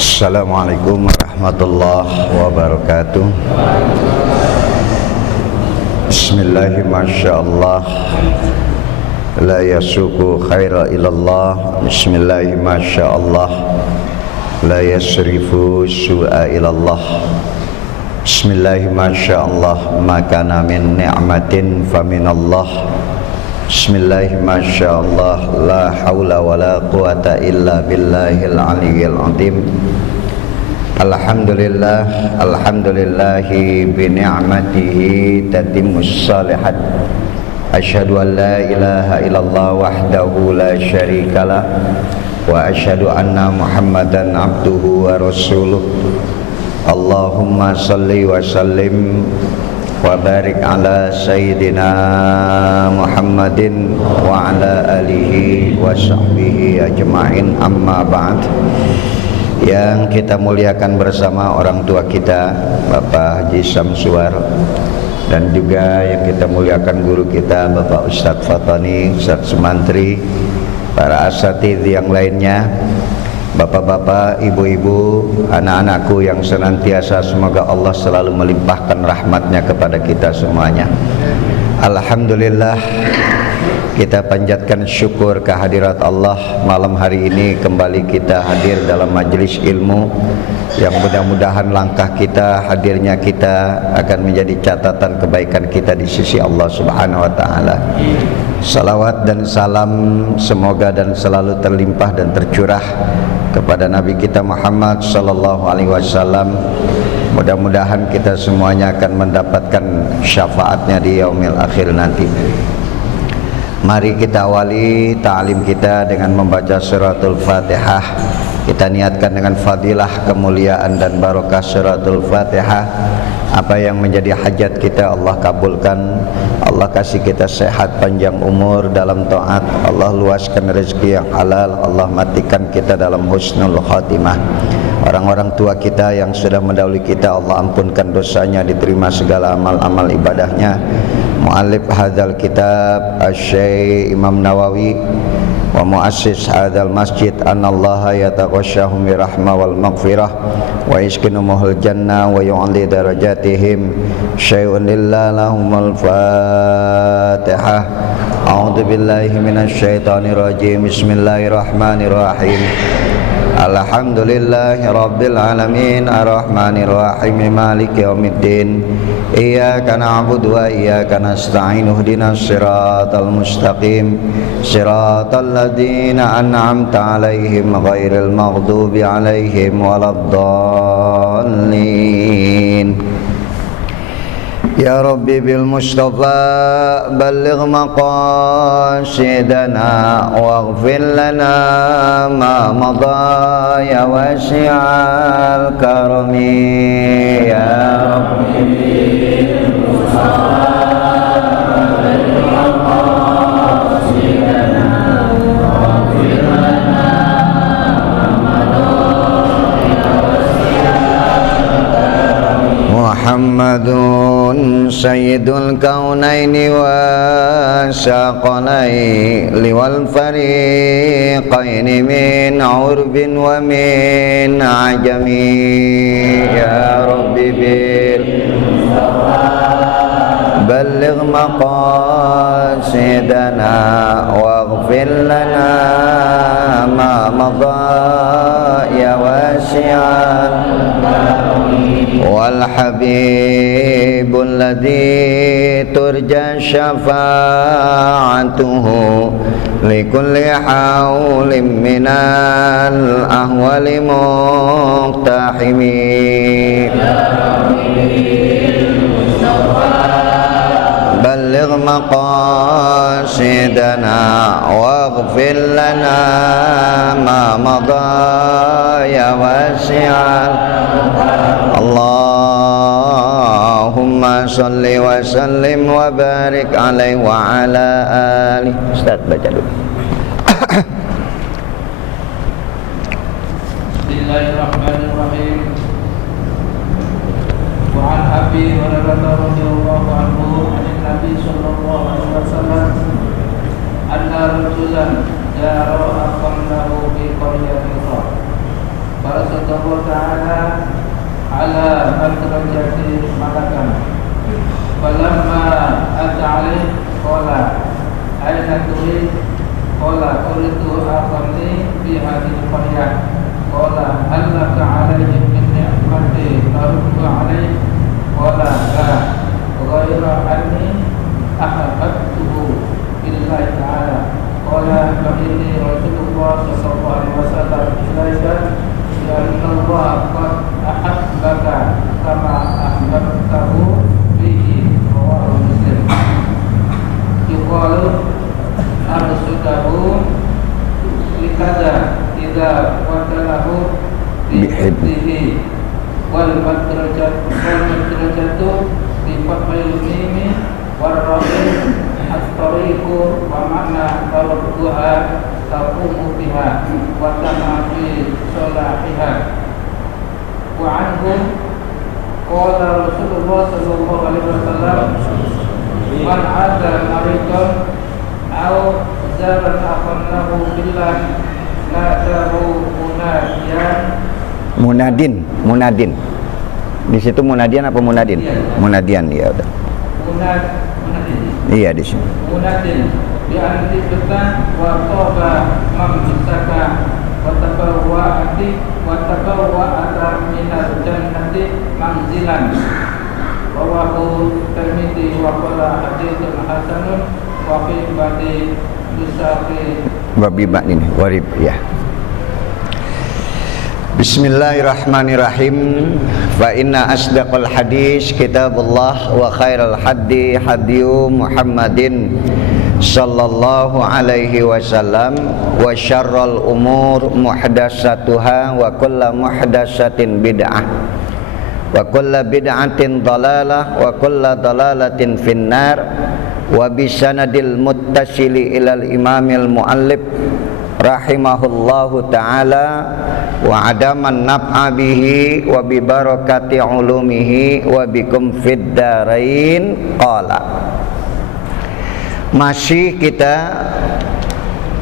Assalamualaikum warahmatullahi wabarakatuh. Bismillahi masyaallah, la yasuku khaira ilallah. Bismillahi masyaallah, la yasrifu su'a ilallah. Bismillahi masyaallah, makana min ni'matin faminallah. Bismillahi masyaallah, la hawla wa la quwata illa billahil aliyyil azim. Alhamdulillah, alhamdulillahi bi ni'matihi tatimmus shalihat. Asyhadu an la ilaha illallah wahdahu la syarikalah wa asyhadu anna Muhammadan abduhu wa rasuluh. Allahumma salli wa sallim wa barik ala sayyidina Muhammadin wa ala alihi wa sahbihi ajma'in, amma ba'd. Yang kita muliakan bersama orang tua kita, Bapak Haji Samsuar, dan juga yang kita muliakan guru kita, Bapak Ustadz Fatani, Ustadz Sumantri, para asatidz yang lainnya, bapak-bapak, ibu-ibu, anak-anakku yang senantiasa semoga Allah selalu melimpahkan rahmatnya kepada kita semuanya. Alhamdulillah, kita panjatkan syukur kehadirat Allah. Malam hari ini kembali kita hadir dalam majelis ilmu yang mudah-mudahan langkah kita, hadirnya kita akan menjadi catatan kebaikan kita di sisi Allah Subhanahu wa taala. Salawat dan salam semoga dan selalu terlimpah dan tercurah kepada Nabi kita Muhammad sallallahu alaihi wasallam. Mudah-mudahan kita semuanya akan mendapatkan syafaatnya di yaumil akhir nanti. Mari kita awali ta'lim kita dengan membaca suratul Fatihah. Kita niatkan dengan fadilah, kemuliaan dan barokah suratul Fatihah. Apa yang menjadi hajat kita Allah kabulkan. Allah kasih kita sehat, panjang umur dalam taat. Allah luaskan rezeki yang halal. Allah matikan kita dalam husnul khatimah. Orang-orang tua kita yang sudah mendahului kita, Allah ampunkan dosanya, diterima segala amal-amal ibadahnya. Mu'allif hadzal kitab Asy-Syaikh Imam Nawawi wa muassis hadzal masjid, anallaha yataghashshahum bi rahmah wal maghfirah wa yaskinumuhul jannah wa yu'li darajatihim syai'un lillahumul fatihah. A'udzu billahi minasy syaithanir rajim. Bismillahirrahmanirrahim. Alhamdulillahi rabbil alamin, arrahmanir rahim, maliki yaumiddin. Iyyaka na'budu wa iyyaka nasta'in. Ihdinas siratal mustaqim, siratal ladzina an'amta 'alaihim ghairil maghdubi 'alaihim waladdallin. Ya Rabbi bil Mustafa balligh maqasidana waghfir lana ma madha ya wasi'al karami. Ya Rabbi bil Mustafa balligh maqasidana waghfir lana ma madha ya wasi'al karami. Muhammadun sayyidul kaunaini wa syaqalaini wal fariqaini min urbin wa min ajami. Ya Rabbi bil balligh maqasidana waghfir lana ma madha ya wasi'al wal habibul ladzi turja syafa'atuhu likulli haulin minal ahwali muqtahimi. balligh maqasidana waghfir lana ma madha ya wasi'al. Allahumma salli wa sallim wa barik alaihi wa ala alihi. Ustaz baca dulu. Bismillahirrahmanirrahim. Wa an Abi Hurairah radhiyallahu anhu an Nabi sallallahu alaihi wasallam anna rajulan jara aqallahu bi qaryatin Sallallahu ta'ala ala madrajati malakan. Falamma ata'alih qala aina turid qala uridu aqamni fi hadhihi qaryah qala hal laka alayhi min ni'mati taruddu alayhi qala la ghayra anni ahabbtuhu billahi ta'ala qala fa inni rasulullah sallallahu alaihi wasallam ilaika ya Allah qad ahabbaka kama ahbabtahu bihi rawahu Muslim. Yuqalu arsudahu likada idza wadalahu bihibbihi wal madrajatu bi fathil mim war ra'i at-tariqu wa ma'na tarduha taqumu biha wa tamafi salahiha wa anhu qala Rasulullah sallallahu alaihi wasallam man ada maridan aw zaran akhanahu billah la tahu munadin di situ munadian apa munadin? Iya. Munadian, ya udah. Munadin. Iya di sini. Munadin bi anti betan wa toba mamsaka wa tabawwa'ati wa tabawwa'ata minal jannati manzilan. Rawahu Tirmidzi wa qala haditsun hasanun wa fi badi tusaqi Babi ini warib ya. Bismillahirrahmanirrahim. Fa inna asdaqal hadis kitabullah wa khairal hadi hadiyu Muhammadin sallallahu alaihi wasallam wa syarrul umur muhdatsatuha wa kullu muhdatsatin bid'ah wa kullu bid'atin dhalalah wa kullu dhalalatin finnar wa bisanadil muttasili ilal imamil muallif rahimahullahu ta'ala wa adaman naf'a bihi wa bi barakati ulumihi wa bikum fid darain qala. Masih kita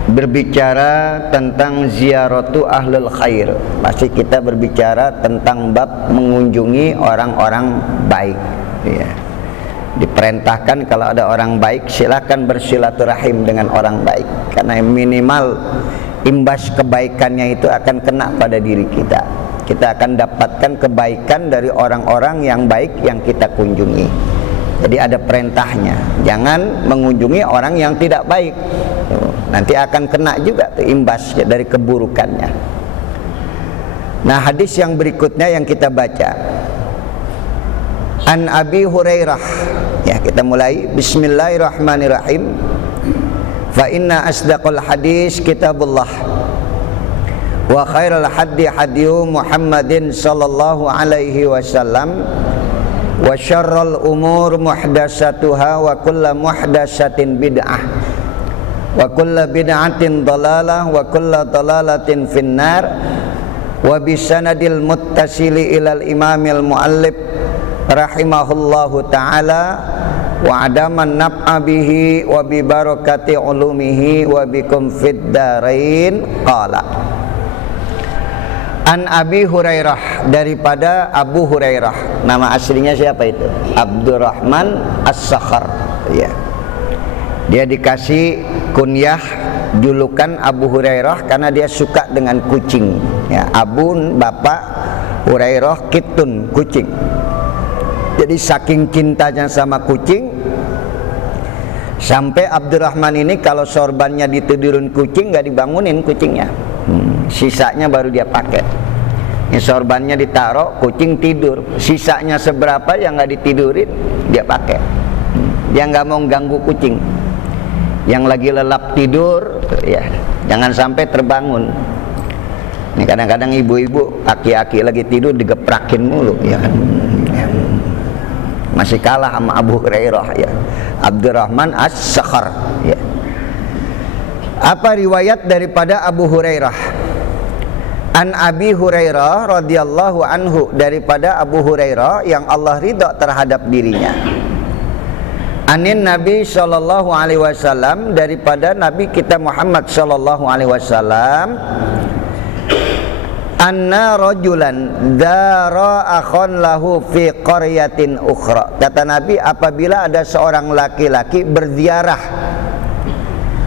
berbicara tentang ziaratu ahlul khair. Masih kita berbicara tentang bab mengunjungi orang-orang baik ya. Diperintahkan kalau ada orang baik silakan bersilaturahim dengan orang baik, karena minimal imbas kebaikannya itu akan kena pada diri kita. Kita akan dapatkan kebaikan dari orang-orang yang baik yang kita kunjungi. Jadi ada perintahnya, jangan mengunjungi orang yang tidak baik. Nanti akan kena juga tuh imbas dari keburukannya. Nah, hadis yang berikutnya yang kita baca, An Abi Hurairah. Ya, kita mulai. Bismillahirrahmanirrahim. Fa inna asdaqal hadis kitabullah wa khairal hadi hadiyu Muhammadin sallallahu alaihi wasallam wa syarrul umur muhdatsatuha wa kullu muhdatsatin bid'ah wa kullu bid'atin dhalalah wa kullu dhalalatin finnar wa bisanadil muttasili ilal imamil muallif rahimahullahu ta'ala wa adaman naf'a bihi wa bi barakati ulumihi wa bikum fid darain qala. An Abi Hurairah, daripada Abu Hurairah. Nama aslinya siapa itu? Abdurrahman As-Sakhar ya. Dia dikasih kunyah julukan Abu Hurairah karena dia suka dengan kucing ya. Abu bapak, Hurairah kitun, kucing. Jadi saking cintanya sama kucing, sampai Abdurrahman ini kalau sorbannya ditidurin kucing nggak dibangunin kucingnya, sisanya baru dia pakai. Ini sorbannya ditaruh, kucing tidur, sisanya seberapa yang nggak ditidurin dia pakai. Dia nggak mau ganggu kucing yang lagi lelap tidur ya, jangan sampai terbangun. Ini kadang-kadang ibu-ibu aki-aki lagi tidur digeprakin mulu ya kan. Masih kalah sama Abu Hurairah ya. Abdurrahman As-Sakhar ya. Apa riwayat daripada Abu Hurairah? An Abi Hurairah radhiyallahu anhu, daripada Abu Hurairah yang Allah ridha terhadap dirinya. Anin Nabi sallallahu alaihi wasallam, daripada Nabi kita Muhammad sallallahu alaihi wasallam, anna rajulan dara akhon lahu fi qaryatin ukhra. Kata Nabi, apabila ada seorang laki-laki berziarah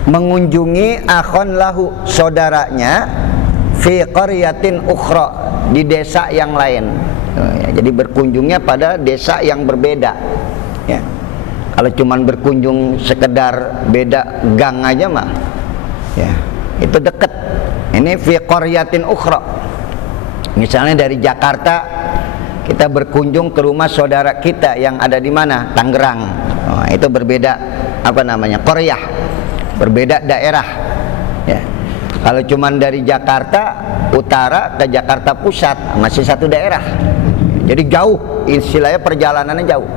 mengunjungi akhon lahu, saudaranya, fi qaryatin ukhra, di desa yang lain. Jadi berkunjungnya pada desa yang berbeda. Ya. Kalau cuman berkunjung sekedar beda gang aja mah, ya itu dekat. Ini fi qaryatin ukhra. Misalnya dari Jakarta kita berkunjung ke rumah saudara kita yang ada di mana? Tangerang. Oh, itu berbeda apa namanya? Qaryah. Berbeda daerah. Ya. Kalau cuman dari Jakarta Utara ke Jakarta Pusat masih satu daerah. Jadi jauh, istilahnya perjalanannya jauh.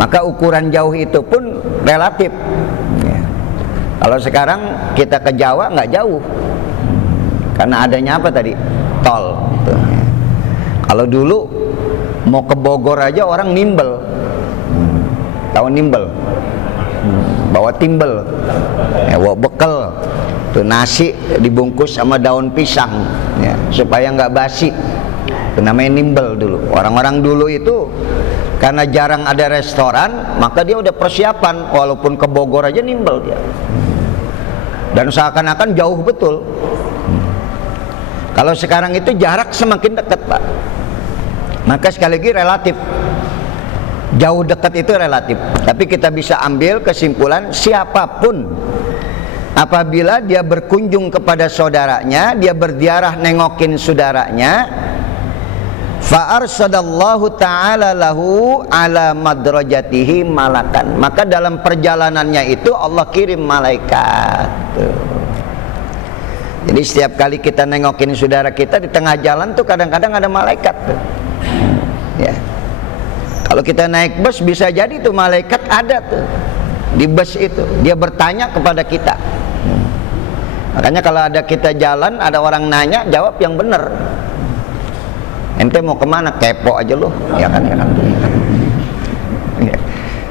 Maka ukuran jauh itu pun relatif. Ya. Kalau sekarang kita ke Jawa nggak jauh. Karena adanya apa tadi? Tol. Tuh. Kalau dulu mau ke Bogor aja orang nimbel. Tahu nimbel? Bawa timbel. Bawa bekal. Tuh nasi dibungkus sama daun pisang, ya, supaya nggak basi. Itu namanya nimbel dulu. Orang-orang dulu itu karena jarang ada restoran, maka dia udah persiapan, walaupun ke Bogor aja nimbel dia. Dan seakan-akan jauh betul. Kalau sekarang itu jarak semakin dekat, Pak. Maka sekali lagi relatif. Jauh dekat itu relatif. Tapi kita bisa ambil kesimpulan, siapapun apabila dia berkunjung kepada saudaranya, dia berziarah nengokin saudaranya, fa arsadallahu ta'ala lahu ala madrajatihi malakan. Maka dalam perjalanannya itu Allah kirim malaikat. Jadi setiap kali kita nengokin saudara kita di tengah jalan tuh kadang-kadang ada malaikat tuh. Ya. Kalau kita naik bus bisa jadi tuh malaikat ada tuh di bus itu. Dia bertanya kepada kita. Makanya kalau ada kita jalan, ada orang nanya, jawab yang benar. Ente mau kemana? Kepo aja loh, ya kan? Ya kan? Ya.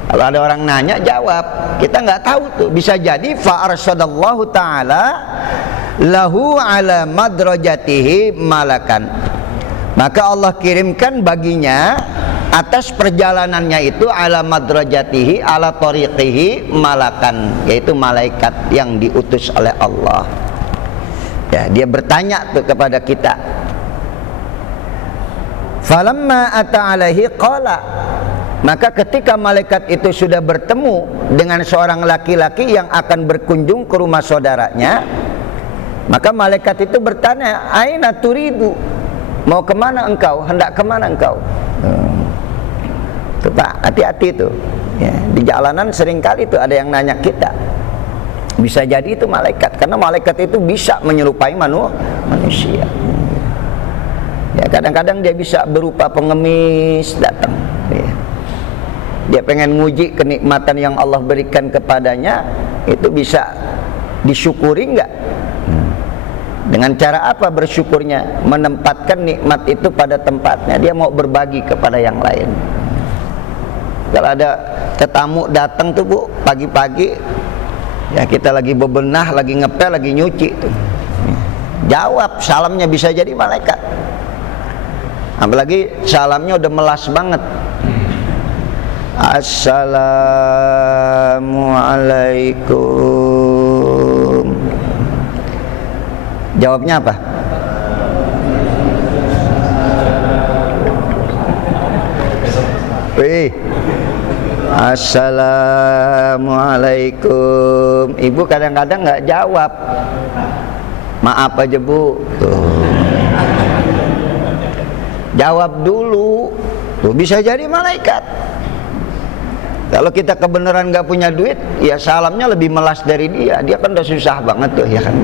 Kalau ada orang nanya, jawab. Kita nggak tahu tuh. Bisa jadi fa arsadallahu ta'ala lahu ala madrajatihi malakan. Maka Allah kirimkan baginya atas perjalanannya itu ala madrajatihi ala tariqihi malakan, yaitu malaikat yang diutus oleh Allah. Ya, dia bertanya tuh kepada kita. Falamma ata alaihi qala, maka ketika malaikat itu sudah bertemu dengan seorang laki-laki yang akan berkunjung ke rumah saudaranya, maka malaikat itu bertanya, aina turidu, mau kemana engkau, hendak kemana engkau? Tuh Pak, hati-hati tuh ya, di jalanan seringkali tuh ada yang nanya kita. Bisa jadi itu malaikat, karena malaikat itu bisa menyerupai manusia. Ya, kadang-kadang dia bisa berupa pengemis datang ya. Dia pengen nguji kenikmatan yang Allah berikan kepadanya, itu bisa disyukuri enggak? Dengan cara apa bersyukurnya? Menempatkan nikmat itu pada tempatnya. Dia mau berbagi kepada yang lain. Kalau ada tetamu datang tuh Bu, pagi-pagi, ya kita lagi bebenah, lagi ngepel, lagi nyuci tuh. Jawab, salamnya bisa jadi malaikat. Apalagi salamnya udah melas banget. Assalamualaikum. Jawabnya apa? Wih, assalamualaikum. Ibu kadang-kadang nggak jawab. Maaf aja Bu. Tuh. Jawab dulu. Tuh, bisa jadi malaikat. Kalau kita kebenaran nggak punya duit, ya salamnya lebih melas dari dia. Dia kan udah susah banget tuh, ya kan.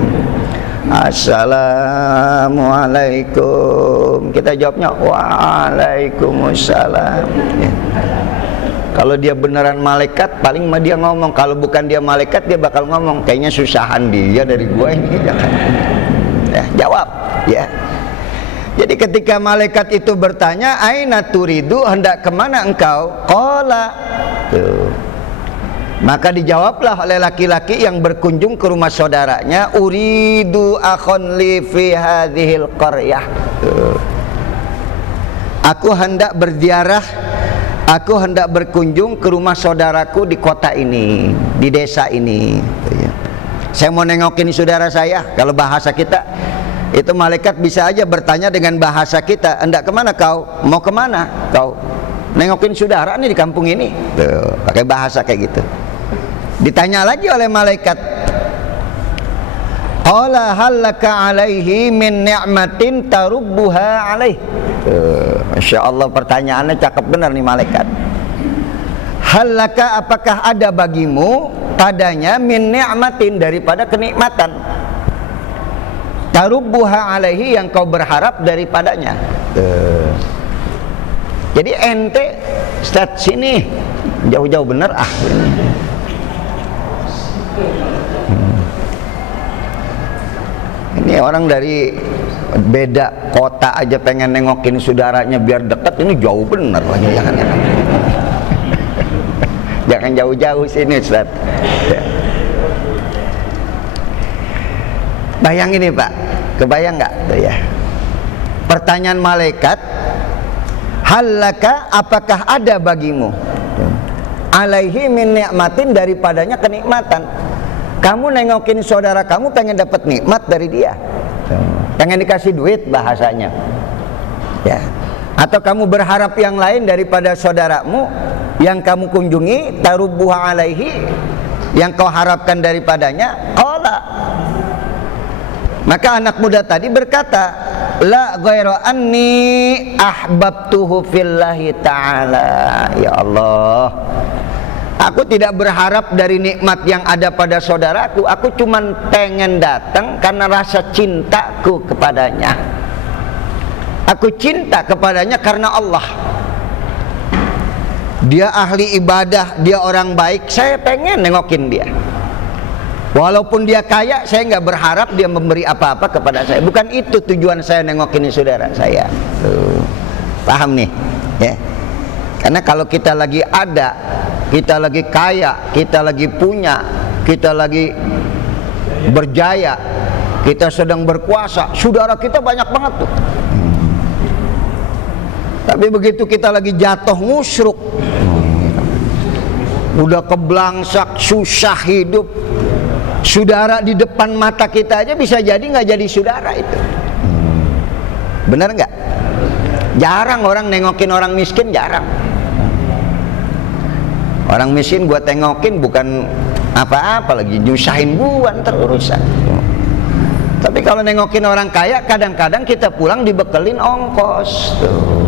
Assalamualaikum. Kita jawabnya waalaikumsalam ya. Kalau dia beneran malaikat, paling mah dia ngomong. Kalau bukan dia malaikat, dia bakal ngomong, kayaknya susahan dia dari gua ini ya kan? Ya, jawab ya. Jadi ketika malaikat itu bertanya, aina turidu, hendak kemana engkau? Qala, tuh. Maka dijawablah oleh laki-laki yang berkunjung ke rumah saudaranya, uridu akhon li fi hadhil qaryah. Aku hendak berziarah, aku hendak berkunjung ke rumah saudaraku di kota ini, di desa ini. Saya mau nengokin saudara saya. Kalau bahasa kita itu, malaikat bisa aja bertanya dengan bahasa kita, hendak kemana kau? Mau kemana kau? Nengokin saudara nih di kampung ini. Tuh, pakai bahasa kayak gitu. Ditanya lagi oleh malaikat, qala hal laka alaihi min ni'matin tarubbuha alaih. Masya Allah, pertanyaannya cakep benar nih malaikat. Hal laka, apakah ada bagimu padanya min ni'matin, daripada kenikmatan, tarubbuha alaihi, yang kau berharap daripadanya. Jadi ente start sini jauh-jauh bener Ini orang dari beda kota aja pengen nengokin saudaranya biar dekat, ini jauh bener lagi. Jangan jauh-jauh sini Ustaz. Bayangin nih Pak, kebayang nggak? Ya. Pertanyaan malaikat, halaka, apakah ada bagimu alaihi min ni'matin, daripadanya kenikmatan. Kamu nengokin saudara kamu pengen dapat nikmat dari dia, pengen dikasih duit bahasanya, ya. Atau kamu berharap yang lain daripada saudaramu yang kamu kunjungi, tarubbuha alaihi, yang kau harapkan daripadanya. Qala, maka anak muda tadi berkata, la ghairu anni ahbabtuhu fillahi ta'ala. Ya Allah, aku tidak berharap dari nikmat yang ada pada saudaraku. Aku cuman pengen datang karena rasa cintaku kepadanya. Aku cinta kepadanya karena Allah. Dia ahli ibadah, dia orang baik, saya pengen nengokin dia. Walaupun dia kaya, saya nggak berharap dia memberi apa-apa kepada saya. Bukan itu tujuan saya nengokin saudara saya. Paham nih? Ya. Karena kalau kita lagi ada, kita lagi kaya, kita lagi punya, kita lagi berjaya, kita sedang berkuasa, saudara kita banyak banget tuh. Tapi begitu kita lagi jatuh musyruk, udah keblangsak, susah hidup, saudara di depan mata kita aja bisa jadi nggak jadi saudara itu. Benar nggak? Jarang orang nengokin orang miskin, jarang. Orang miskin gua tengokin bukan apa-apa, lagi nyusahin gua terusan. Tapi kalau nengokin orang kaya, kadang-kadang kita pulang dibekelin ongkos tuh.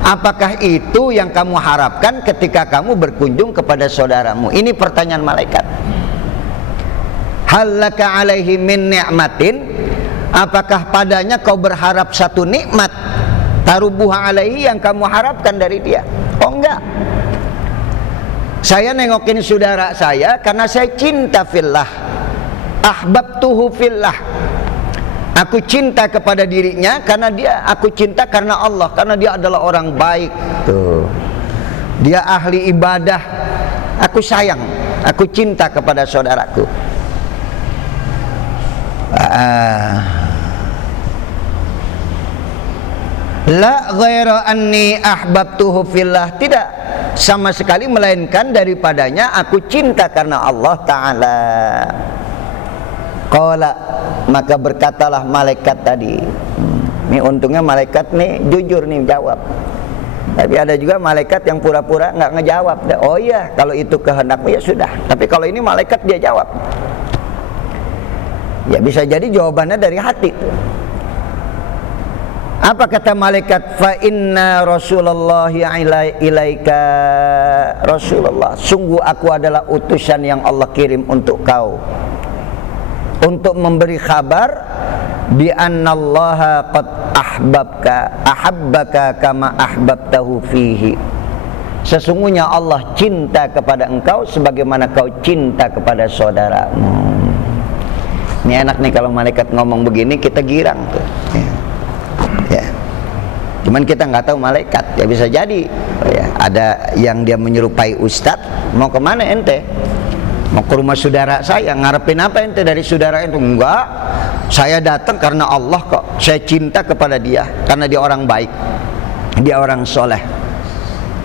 Apakah itu yang kamu harapkan ketika kamu berkunjung kepada saudaramu? Ini pertanyaan malaikat. Hal laka alaihi min ni'matin, apakah padanya kau berharap satu nikmat, tarubbuha alaihi, yang kamu harapkan dari dia? Oh enggak, saya nengokin saudara saya karena saya cinta fillah, ahbabtuhu fillah. Aku cinta kepada dirinya karena dia, aku cinta karena Allah, karena dia adalah orang baik tuh. Dia ahli ibadah. Aku sayang, aku cinta kepada saudaraku. La ghaira anni ahbabtuhu fillah, tidak sama sekali melainkan daripadanya aku cinta karena Allah Ta'ala. Qala, maka berkatalah malaikat tadi. Ini untungnya malaikat nih jujur nih jawab. Tapi ada juga malaikat yang pura-pura nggak ngejawab. Oh iya, kalau itu kehendakmu ya sudah. Tapi kalau ini malaikat dia jawab. Ya bisa jadi jawabannya dari hati. Apa kata malaikat? Fa inna Rasulullah ilaika Rasulullah. Sungguh aku adalah utusan yang Allah kirim untuk kau, untuk memberi kabar bi annallaha qad ahabbaka kama ahbabtahu fihi. Sesungguhnya Allah cinta kepada engkau sebagaimana kau cinta kepada saudaramu. Ini enak nih kalau malaikat ngomong begini, kita girang tuh. Ya. Cuman kita nggak tahu malaikat, ya bisa jadi ya, ada yang dia menyerupai ustadz, mau kemana ente? Mau ke rumah saudara saya, ngarepin apa ente dari saudara itu? Enggak, saya datang karena Allah kok, saya cinta kepada dia, karena dia orang baik, dia orang soleh.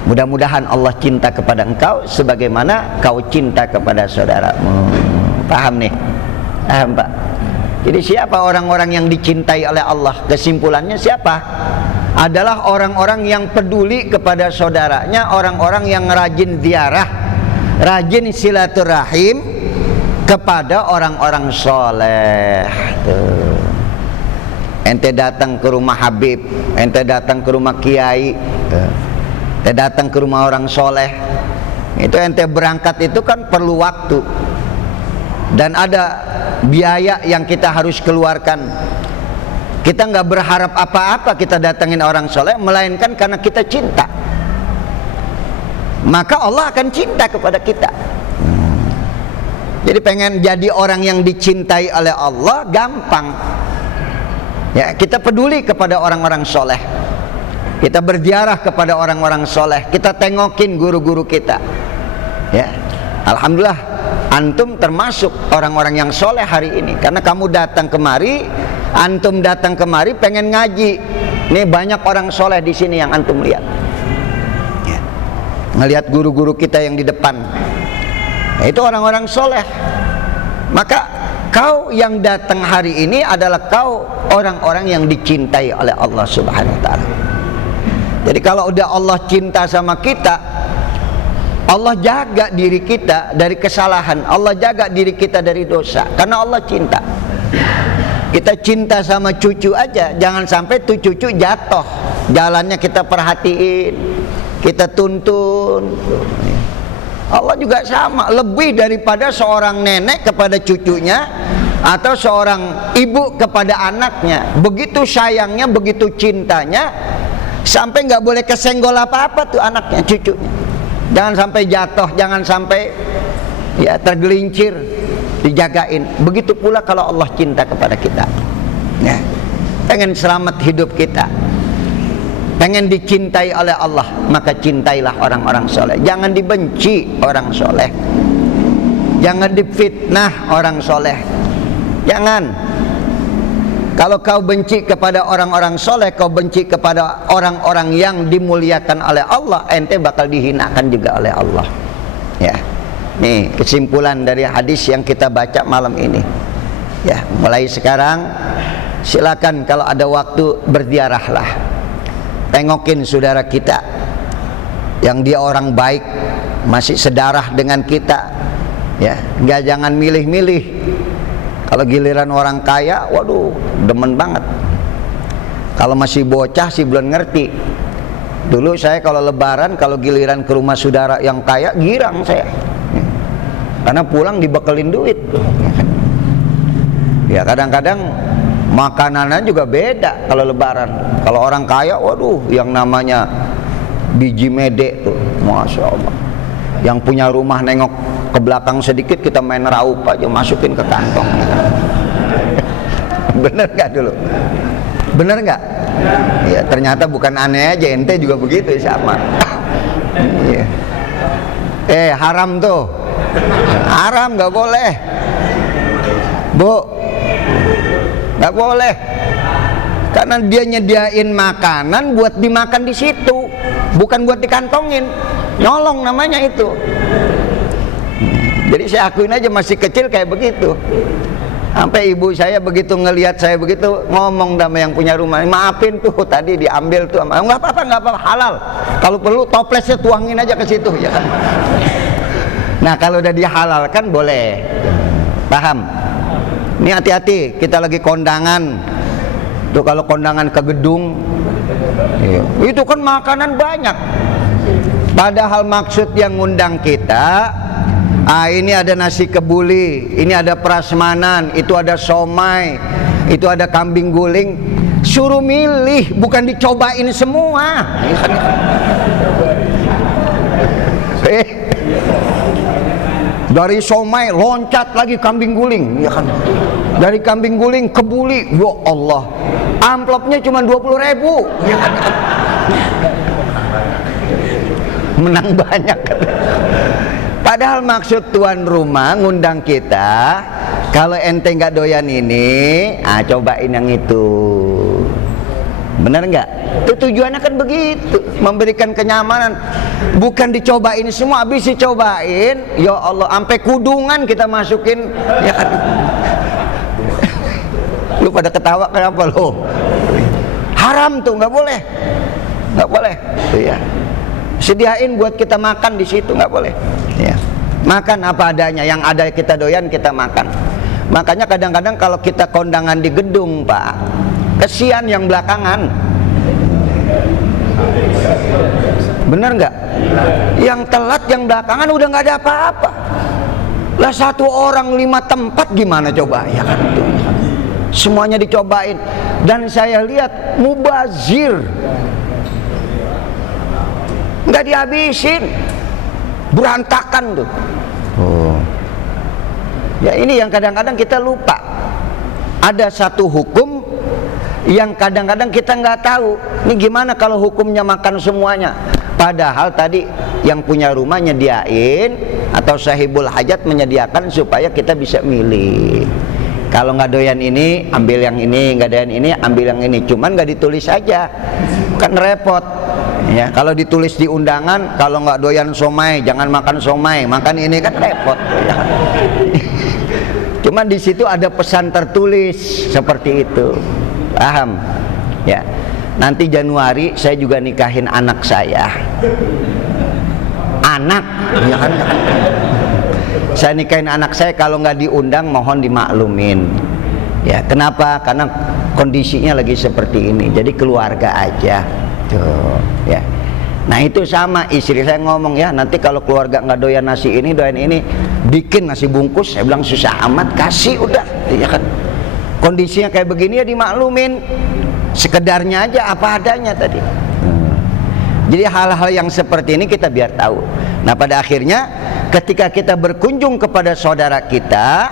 Mudah-mudahan Allah cinta kepada engkau sebagaimana kau cinta kepada saudaramu. Paham nih? Paham Pak? Jadi siapa orang-orang yang dicintai oleh Allah? Kesimpulannya siapa? Adalah orang-orang yang peduli kepada saudaranya, orang-orang yang rajin ziarah, rajin silaturahim kepada orang-orang soleh. Tuh. Ente datang ke rumah Habib, ente datang ke rumah Kiai, ente datang ke rumah orang soleh, itu ente berangkat itu kan perlu waktu dan ada biaya yang kita harus keluarkan. Kita nggak berharap apa-apa kita datangin orang soleh, melainkan karena kita cinta, maka Allah akan cinta kepada kita. Jadi pengen jadi orang yang dicintai oleh Allah gampang. Ya, kita peduli kepada orang-orang soleh, kita berziarah kepada orang-orang soleh, kita tengokin guru-guru kita. Ya, alhamdulillah, antum termasuk orang-orang yang soleh hari ini, karena kamu datang kemari, antum datang kemari pengen ngaji. Nih banyak orang soleh di sini yang antum lihat. Ya. Ngelihat guru-guru kita yang di depan, nah, itu orang-orang soleh. Maka kau yang datang hari ini adalah kau orang-orang yang dicintai oleh Allah Subhanahu wa ta'ala. Jadi kalau udah Allah cinta sama kita, Allah jaga diri kita dari kesalahan, Allah jaga diri kita dari dosa, karena Allah cinta. Kita cinta sama cucu aja, jangan sampai tuh cucu jatuh, jalannya kita perhatiin, kita tuntun. Allah juga sama, lebih daripada seorang nenek kepada cucunya atau seorang ibu kepada anaknya. Begitu sayangnya, begitu cintanya, sampai nggak boleh kesenggol apa-apa tuh anaknya, cucunya. Jangan sampai jatuh, jangan sampai ya tergelincir, dijagain. Begitu pula kalau Allah cinta kepada kita, ya, pengen selamat hidup kita, pengen dicintai oleh Allah, maka cintailah orang-orang soleh. Jangan dibenci orang soleh, jangan difitnah orang soleh. Jangan. Kalau kau benci kepada orang-orang soleh, kau benci kepada orang-orang yang dimuliakan oleh Allah, ente bakal dihinakan juga oleh Allah. Ya, nih kesimpulan dari hadis yang kita baca malam ini. Ya, mulai sekarang silakan kalau ada waktu berziarahlah, tengokin saudara kita yang dia orang baik, masih sedarah dengan kita. Ya, nggak, jangan milih-milih. Kalau giliran orang kaya, waduh, demen banget. Kalau masih bocah sih belum ngerti. Dulu saya kalau lebaran, kalau giliran ke rumah saudara yang kaya, girang saya. Karena pulang dibekelin duit. Ya, kadang-kadang makanannya juga beda kalau lebaran. Kalau orang kaya, waduh, yang namanya biji mede tuh, Masya Allah. Yang punya rumah nengok ke belakang sedikit, kita main raup aja, masukin ke kantong. Bener gak dulu? Bener gak? Ya, ternyata bukan aneh aja, ente juga begitu, sama. Haram tuh, haram, gak boleh, Bu, gak boleh, karena dia nyediain makanan buat dimakan di situ, bukan buat dikantongin. Nyolong namanya itu. Jadi saya akuin aja masih kecil kayak begitu. Sampai ibu saya begitu ngelihat saya begitu, ngomong sama yang punya rumah, maafin tuh tadi diambil tuh. Enggak apa-apa, enggak apa-apa, halal. Kalau perlu toplesnya tuangin aja ke situ, ya kan. Nah, kalau udah dihalalkan boleh. Paham? Ini hati-hati, kita lagi kondangan. Tuh kalau kondangan ke gedung, itu kan makanan banyak. Padahal maksud yang ngundang kita, ini ada nasi kebuli, ini ada prasmanan, itu ada somai, itu ada kambing guling. Suruh milih, bukan dicobain semua. Dari somai loncat lagi kambing guling, ya kan? Dari kambing guling ke buli, ya Allah, amplopnya cuma 20.000, ya kan? menang banyak. Padahal maksud tuan rumah ngundang kita, kalau ente nggak doyan ini, cobain yang itu. Benar nggak? Itu tujuannya kan begitu, memberikan kenyamanan. Bukan dicobain semua, habis dicobain, ya Allah, sampai kudungan kita masukin, ya kan? Lu pada ketawa kenapa lo? Haram tuh, nggak boleh, nggak boleh. Tuh ya. Sediain buat kita makan di situ, nggak boleh. Ya. Makan apa adanya, yang ada kita doyan kita makan. Makanya kadang-kadang kalau kita kondangan di gedung, Pak, kesian yang belakangan. Bener nggak? Yang telat yang belakangan udah nggak ada apa-apa. Lah satu orang 5 tempat gimana coba? Ya kan? Semuanya dicobain. Dan saya lihat mubazir, nggak dihabisin, berantakan tuh. Ya ini yang kadang-kadang kita lupa. Ada satu hukum yang kadang-kadang kita nggak tahu. Ini gimana kalau hukumnya makan semuanya? Padahal tadi yang punya rumah nyediain atau sahibul hajat menyediakan supaya kita bisa milih. Kalau nggak doyan ini, ambil yang ini, nggak doyan ini, ambil yang ini. Cuman nggak ditulis aja, kan repot. Ya, kalau ditulis di undangan, kalau nggak doyan somai, jangan makan somai, makan ini, kan repot. Ya. Cuman di situ ada pesan tertulis seperti itu, paham? Ya. Nanti Januari saya juga nikahin anak saya. Anak, ya kan? Saya nikahin anak saya, kalau nggak diundang mohon dimaklumin. Ya, kenapa? Karena kondisinya lagi seperti ini. Jadi keluarga aja. Tuh, ya. Nah itu sama istri saya ngomong, ya nanti kalau keluarga nggak doyan nasi ini, doyan ini, bikin nasi bungkus. Saya bilang susah amat, kasih udah. Ya kan? Kondisinya kayak begini ya dimaklumin. Sekedarnya aja apa adanya tadi. Jadi hal-hal yang seperti ini kita biar tahu. Nah pada akhirnya ketika kita berkunjung kepada saudara kita,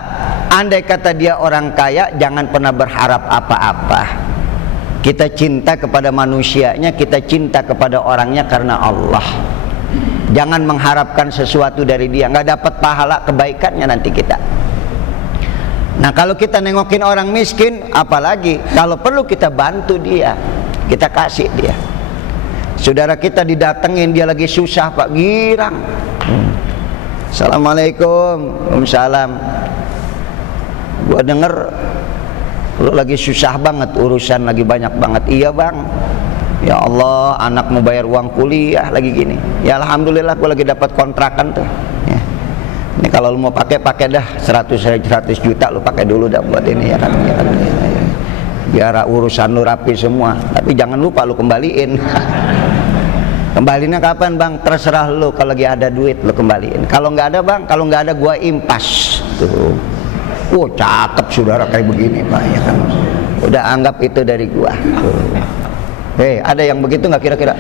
andai kata dia orang kaya, jangan pernah berharap apa-apa. Kita cinta kepada manusianya, kita cinta kepada orangnya karena Allah. Jangan mengharapkan sesuatu dari dia, nggak dapat pahala kebaikannya nanti kita. Nah kalau kita nengokin orang miskin, apalagi kalau perlu kita bantu dia, kita kasih dia. Saudara kita didatengin, dia lagi susah Pak, girang. Assalamualaikum, waalaikumsalam. Gua denger lu lagi susah banget, urusan lagi banyak banget. Iya bang, ya Allah, anak mau bayar uang kuliah lagi gini. Ya alhamdulillah gua lagi dapat kontrakan tuh. Ya. Ini kalau lu mau pakai dah 100 juta lu pakai dulu dah buat ini, ya kan, ya kan. Biar urusan lu rapi semua. Tapi jangan lupa lu kembaliin. Kembalinya kapan bang? Terserah lu, kalau lagi ada duit lu kembaliin. Kalau nggak ada bang, kalau nggak ada gua impas. Tuh. Wah cakep saudara kayak begini Pak, ya kan. Udah anggap itu dari gua. Hei, ada yang begitu nggak kira-kira?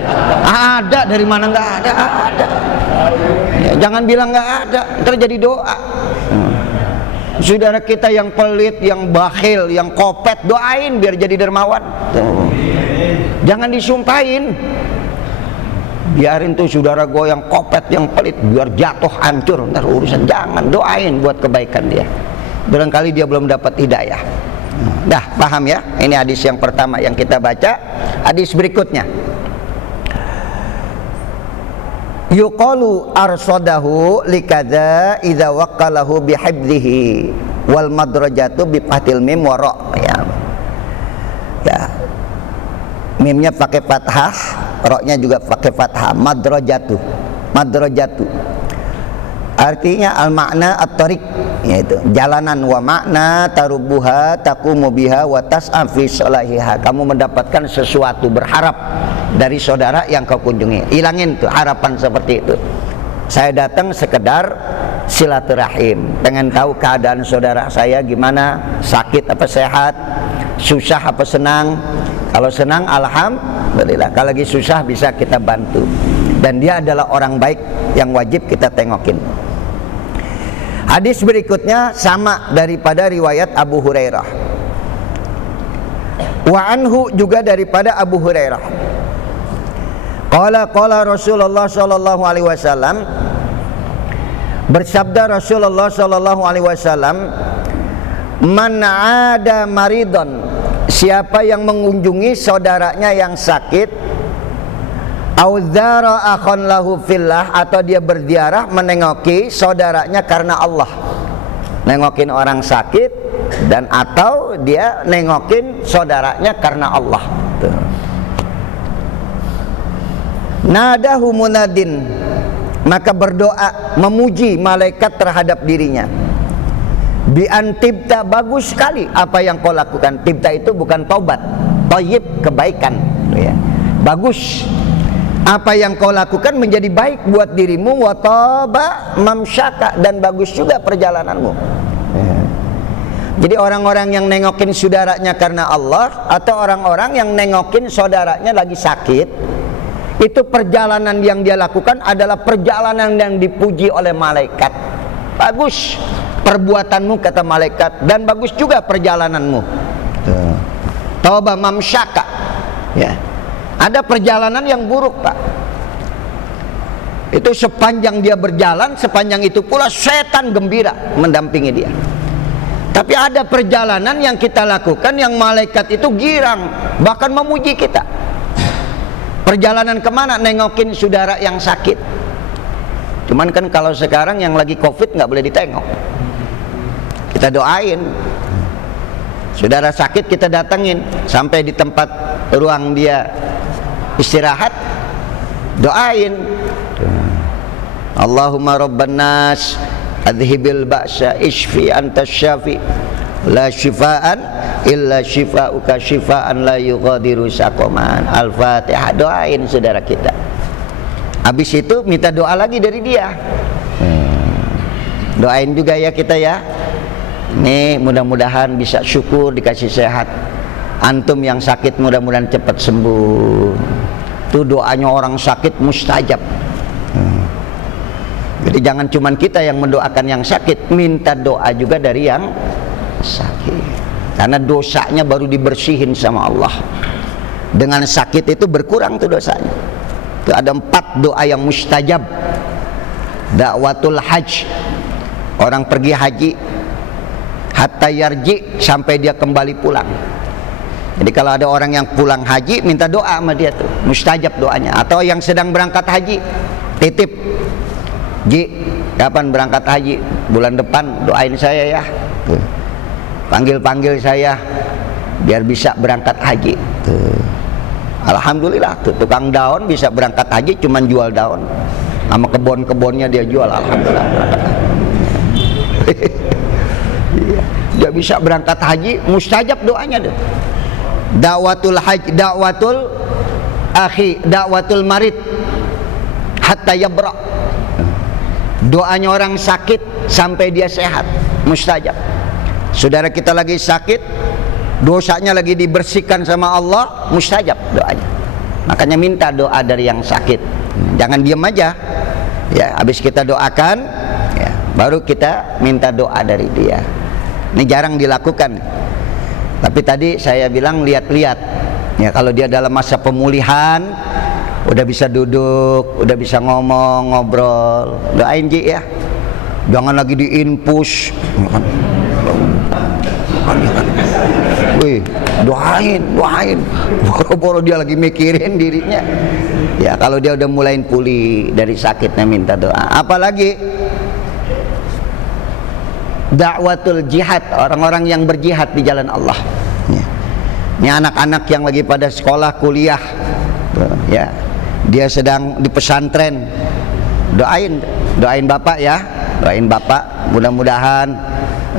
Ada, dari mana nggak ada? Ada. Ya, jangan bilang nggak ada, ntar jadi doa. Saudara kita yang pelit, yang bakhil, yang kopet, doain biar jadi dermawan. Jangan disumpahin. Biarin tuh saudara gue yang kopet, yang pelit, biar jatuh hancur ntar urusan. Jangan, doain buat kebaikan dia. Barangkali dia belum dapat hidayah. Dah paham ya? Ini hadis yang pertama yang kita baca. Hadis berikutnya, yuqalu arsadahu likadza idza waqalahu bihibdihi wal madrajatu bi fathil mim wa ra. Ya. Mimnya pakai fathah, ra-nya juga pakai fathah. Madrajatu. Madrajatu. Artinya al-makna at-tariq, yaitu jalanan, wa makna tarubuha taqumu biha wa tas'a fi salahiha. Kamu mendapatkan sesuatu, berharap dari saudara yang kau kunjungi. Hilangin tuh harapan seperti itu. Saya datang sekedar silaturahim, pengen tahu keadaan saudara saya gimana, sakit apa sehat, susah apa senang. Kalau senang alhamdulillah, kalau lagi susah bisa kita bantu. Dan dia adalah orang baik yang wajib kita tengokin. Hadis berikutnya sama daripada riwayat Abu Hurairah. Wa anhu juga daripada Abu Hurairah. Qala Rasulullah sallallahu alaihi wasallam, bersabda Rasulullah sallallahu alaihi wasallam, man ada maridon, siapa yang mengunjungi saudaranya yang sakit, au dzara akhon lahu fillah, atau dia berziarah menengoki saudaranya karena Allah, nengokin orang sakit dan atau dia nengokin saudaranya karena Allah. Nadahu munadin, maka berdoa memuji malaikat terhadap dirinya. Bi antibta, bagus sekali apa yang kau lakukan. Tibta itu bukan taubat, thayyib, kebaikan, ya. Bagus apa yang kau lakukan menjadi baik buat dirimu. Wa taba mamsyaka, dan bagus juga perjalananmu. Jadi orang-orang yang nengokin saudaranya karena Allah, atau orang-orang yang nengokin saudaranya lagi sakit, itu perjalanan yang dia lakukan adalah perjalanan yang dipuji oleh malaikat. Bagus perbuatanmu kata malaikat, dan bagus juga perjalananmu. Tauba mamsyaka, ya. Ada perjalanan yang buruk, Pak. Itu sepanjang dia berjalan, sepanjang itu pula setan gembira mendampingi dia. Tapi ada perjalanan yang kita lakukan yang malaikat itu girang, bahkan memuji kita. Perjalanan kemana? Nengokin saudara yang sakit. Cuman kan kalau sekarang yang lagi COVID nggak boleh ditengok. Kita doain. Saudara sakit kita datengin sampai di tempat ruang dia istirahat, doain. Allahumma rabban nas adhibil ba'sa ishfi anta syafi la syifaan illa syifauka syifaan la yughadiru saqaman. Al-Fatihah, doain saudara kita. Habis itu minta doa lagi dari dia. Doain juga ya kita ya. Nih mudah-mudahan bisa syukur dikasih sehat. Antum yang sakit mudah-mudahan cepat sembuh. Itu doanya orang sakit mustajab. Jadi jangan cuman kita yang mendoakan yang sakit, minta doa juga dari yang sakit. Karena dosanya baru dibersihin sama Allah. Dengan sakit itu berkurang tuh dosanya. Itu ada 4 doa yang mustajab. Dakwatul hajj, orang pergi haji, hatta yarji, sampai dia kembali pulang. Jadi kalau ada orang yang pulang haji, minta doa sama dia tuh, mustajab doanya. Atau yang sedang berangkat haji, titip, Ji, kapan berangkat haji? Bulan depan, doain saya ya. Tuh. Panggil-panggil saya biar bisa berangkat haji. Tuh. Alhamdulillah tuh, tukang daun bisa berangkat haji cuman jual daun. Sama kebun-kebunnya dia jual, alhamdulillah. Dia bisa berangkat haji, mustajab doanya tuh. Dakwatul haji, dakwatul akhi, dakwatul marid hatta yabra. Doanya orang sakit sampai dia sehat, mustajab. Saudara kita lagi sakit, dosanya lagi dibersihkan sama Allah, mustajab doanya. Makanya minta doa dari yang sakit. Jangan diam aja. Ya, habis kita doakan, ya, baru kita minta doa dari dia. Ini jarang dilakukan. Tapi tadi saya bilang lihat-lihat. Ya, kalau dia dalam masa pemulihan, udah bisa duduk, udah bisa ngomong, ngobrol, doain Ji ya. Jangan lagi diinfus. Wih, doain. Boro-boro dia lagi mikirin dirinya. Ya, kalau dia udah mulai pulih dari sakitnya minta doa. Apalagi dakwatul jihad, orang-orang yang berjihad di jalan Allah. Ya. Ini anak-anak yang lagi pada sekolah, kuliah. Ya. Dia sedang di pesantren, doain bapak ya, doain bapak, mudah-mudahan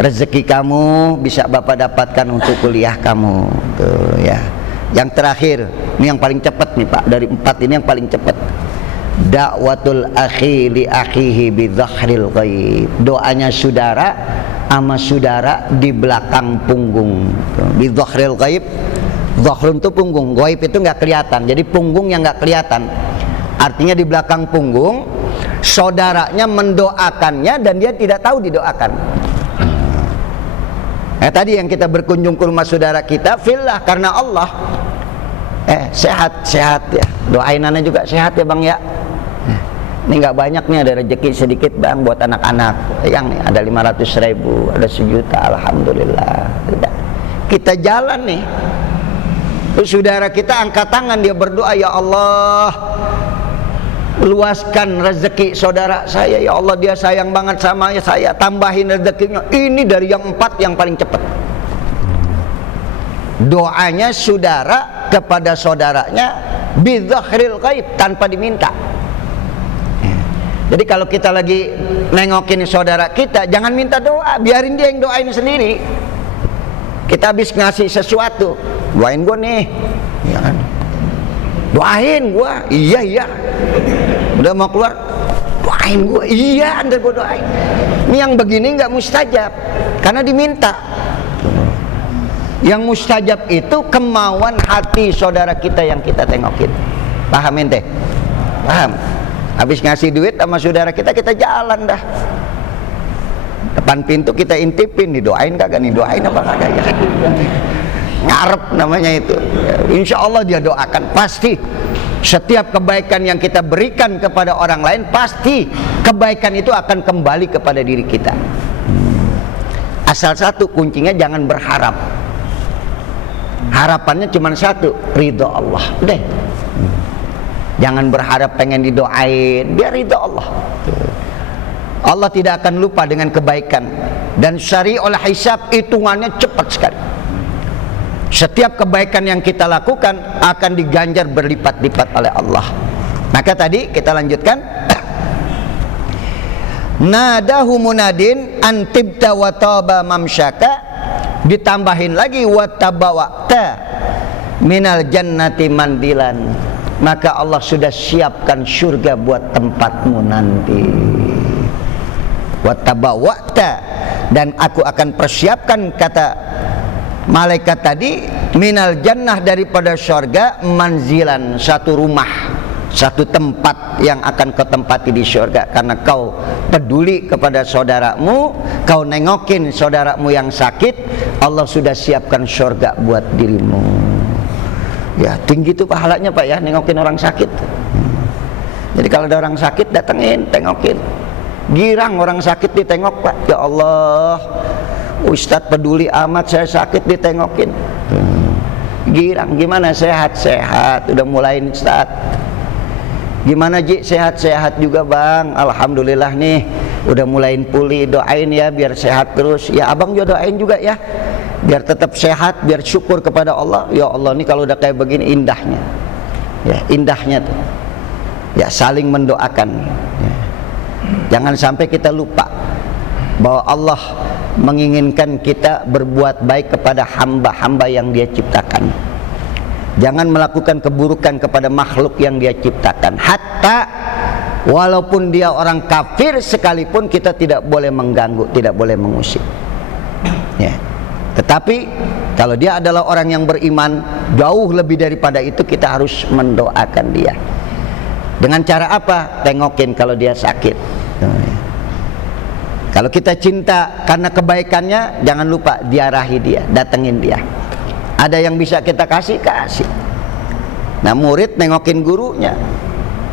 rezeki kamu bisa bapak dapatkan untuk kuliah kamu tuh ya. Yang terakhir, ini yang paling cepat nih Pak, dari 4 ini yang paling cepat. Dakwatul akhi li akhihi bi dhahril ghaib, doanya saudara sama saudara di belakang punggung, bi dhahril ghaib. Dhahrun itu punggung, ghaib itu nggak kelihatan, jadi punggung yang nggak kelihatan. Artinya di belakang punggung, saudaranya mendoakannya dan dia tidak tahu didoakan. Tadi yang kita berkunjung ke rumah saudara kita, fillah, karena Allah, sehat ya. Doain ana juga sehat ya Bang ya. Ini nggak banyak nih, ada rezeki sedikit Bang buat anak-anak. Yang nih ada 500.000, ada 1 juta, alhamdulillah. Kita jalan nih. Terus saudara kita angkat tangan, dia berdoa, ya Allah, luaskan rezeki saudara saya, ya Allah, dia sayang banget sama saya, tambahin rezekinya. Ini dari yang 4 yang paling cepat. Doanya saudara kepada saudaranya bidzahril ghaib, tanpa diminta. Jadi kalau kita lagi nengokin saudara kita, jangan minta doa, biarin dia yang doain sendiri. Kita habis ngasih sesuatu, doain gua nih, ya kan? Doain gua, iya. Udah mau keluar, doain gua, iya, anda gua doain. Ini yang begini nggak mustajab, karena diminta. Yang mustajab itu kemauan hati saudara kita yang kita tengokin. Paham ente? Paham? Habis ngasih duit sama saudara kita, kita jalan dah. Depan pintu kita intipin, didoain kagak, nih doain apa kagak ya. Ngarep namanya itu. Insya Allah dia doakan, pasti. Setiap kebaikan yang kita berikan kepada orang lain, pasti kebaikan itu akan kembali kepada diri kita. Asal satu, kuncinya jangan berharap. Harapannya cuma satu, ridho Allah. Udah. Jangan berharap pengen didoain, biar ridho Allah. Allah tidak akan lupa dengan kebaikan, dan syari'ul hisab, hitungannya cepat sekali. Setiap kebaikan yang kita lakukan akan diganjar berlipat-lipat oleh Allah. Maka tadi kita lanjutkan, nadahu munadin antibta wa taba mamsyaka, ditambahin lagi wattabawa'ta minal jannati mandilan, maka Allah sudah siapkan surga buat tempatmu nanti. Wattabawa'ta, dan aku akan persiapkan, kata malaikat tadi, minal jannah, daripada surga, manzilan, satu rumah, satu tempat yang akan kau tempati di surga. Karena kau peduli kepada saudaramu, kau nengokin saudaramu yang sakit, Allah sudah siapkan surga buat dirimu. Ya, tinggi tuh pahalanya Pak ya, nengokin orang sakit. Jadi kalau ada orang sakit, datengin, tengokin. Girang orang sakit ditengok Pak, ya Allah, Ustadz peduli amat, saya sakit ditengokin. Girang, gimana sehat-sehat, udah mulai Ustadz. Gimana Ji, sehat-sehat juga Bang, alhamdulillah nih, udah mulain pulih, doain ya biar sehat terus. Ya abang juga doain juga ya, biar tetap sehat, biar syukur kepada Allah. Ya Allah, nih kalau udah kayak begini indahnya, ya indahnya tuh, ya saling mendoakan. Ya. Jangan sampai kita lupa bahwa Allah menginginkan kita berbuat baik kepada hamba-hamba yang Dia ciptakan. Jangan melakukan keburukan kepada makhluk yang Dia ciptakan. Hatta walaupun dia orang kafir sekalipun, kita tidak boleh mengganggu, tidak boleh mengusik. Ya. Tetapi kalau dia adalah orang yang beriman, jauh lebih daripada itu kita harus mendoakan dia. Dengan cara apa? Tengokin kalau dia sakit. Kalau kita cinta karena kebaikannya, jangan lupa diarahi dia, datengin dia. Ada yang bisa kita kasih, kasih. Nah, murid nengokin gurunya.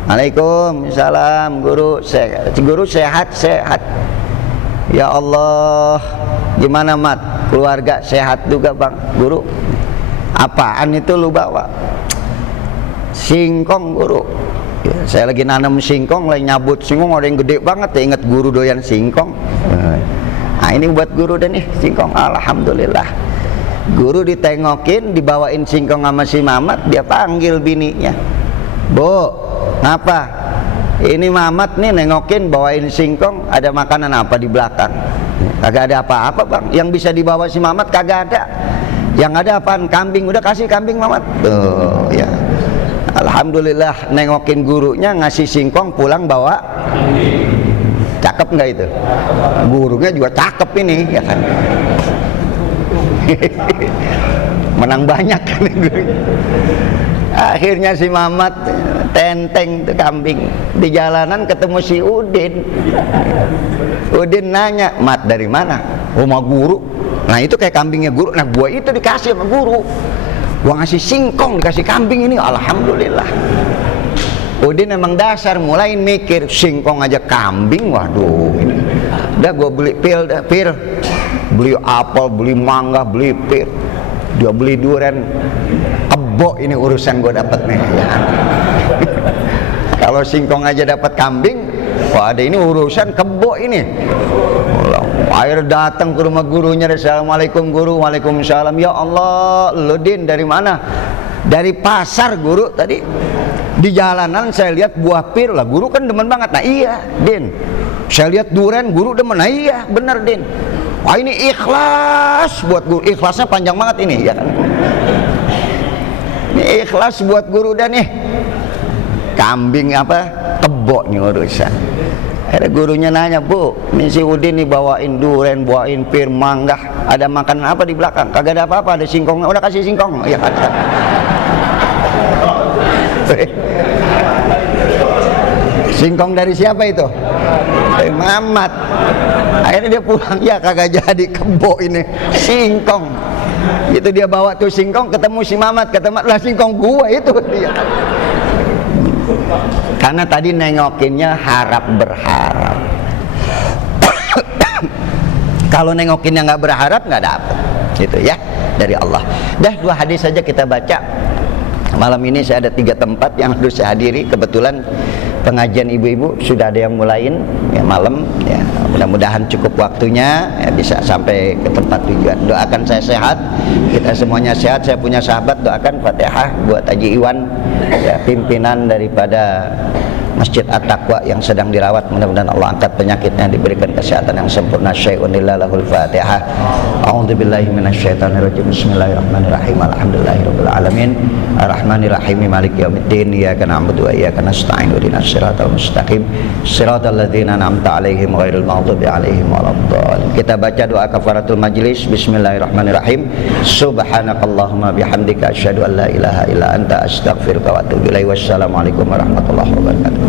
Waalaikumsalam guru, guru sehat-sehat. Ya Allah, gimana Mat? Keluarga sehat juga Bang. Guru, apaan itu lu bawa? Singkong guru. Ya, saya lagi nanam singkong, lagi nyabut singkong, ada yang gede banget, ya, inget guru doyan singkong. Nah ini buat guru deh nih singkong, alhamdulillah. Guru ditengokin, dibawain singkong sama si Mamat, dia panggil bininya, Bu, ngapa? Ini Mamat nih nengokin, bawain singkong, ada makanan apa di belakang? Kagak ada apa-apa Bang, yang bisa dibawa si Mamat kagak ada. Yang ada apaan? Kambing, udah kasih kambing Mamat. Tuh ya, alhamdulillah, nengokin gurunya, ngasih singkong, pulang bawa. Cakep nggak itu? Gurunya juga cakep ini, ya kan? Menang banyak kan gurunya. Akhirnya si Mamat tenteng tuh kambing. Di jalanan ketemu si Udin. Udin nanya, Mat dari mana? Rumah guru. Nah itu kayak kambingnya guru. Nah gua itu dikasih sama guru. Gua ngasih singkong, dikasih kambing ini, alhamdulillah. Udin emang dasar mulai mikir singkong aja kambing, waduh ini. Udah gue beli pil, beli apel, beli mangga, beli pil, dia beli durian, kebo ini urusan gue dapet nih ya. Kalau singkong aja dapat kambing, wah ada ini urusan kebo ini. Akhir datang ke rumah gurunya, assalamualaikum guru, waalaikumsalam. Ya Allah, lu Din dari mana? Dari pasar guru tadi. Di jalanan saya lihat buah pir lah, guru kan demen banget. Nah iya Din, saya lihat durian guru demen. Nah iya bener Din. Wah ini ikhlas buat guru, ikhlasnya panjang banget ini ya kan. Ini ikhlas buat guru dan nih kambing apa kebo nih urusan. Ada gurunya nanya, Bu, ini si Udin nih bawain durian, bawain pir, mangga, ada makanan apa di belakang? Kagak ada apa-apa, ada singkong. Udah kasih singkong ya kan. Singkong dari siapa itu? Dari Mamat. Akhirnya dia pulang, ya kagak jadi kebo ini singkong. Itu dia bawa tuh singkong, ketemu si Mamat, ketemu lah singkong gua itu dia. Karena tadi nengokinnya harap berharap. Kalau nengokinnya nggak berharap nggak dapet, gitu ya dari Allah. Dah 2 hadis saja kita baca. Malam ini saya ada 3 tempat yang harus saya hadiri. Kebetulan pengajian ibu-ibu sudah ada yang mulain ya malam ya. Mudah-mudahan cukup waktunya ya, bisa sampai ke tempat tujuan. Doakan saya sehat, kita semuanya sehat. Saya punya sahabat, doakan Fatihah buat Haji Iwan ya, pimpinan daripada Masjid At-Taqwa yang sedang dirawat. Mudah-mudahan Allah angkat penyakitnya, diberikan kesehatan yang sempurna. Syai'un lahul Fatihah. A'udzubillahi minasyaitonirrajim. Bismillahirrahmanirrahim. Alhamdulillahirabbil alamin. Arrahmanirrahim. Maliki yaumiddin. Iyyaka na'budu wa iyyaka nasta'in. Ihdinas siratal mustaqim. Shiratal ladzina an'amta 'alaihim ghairil maghdubi 'alaihim waladdallin. Kita baca doa kafaratul majlis. Bismillahirrahmanirrahim. Subhanakallahumma bihamdika asyhadu an la ilaha illa anta astaghfiruka wa atubu ilaik. Wassalamualaikum warahmatullahi wabarakatuh.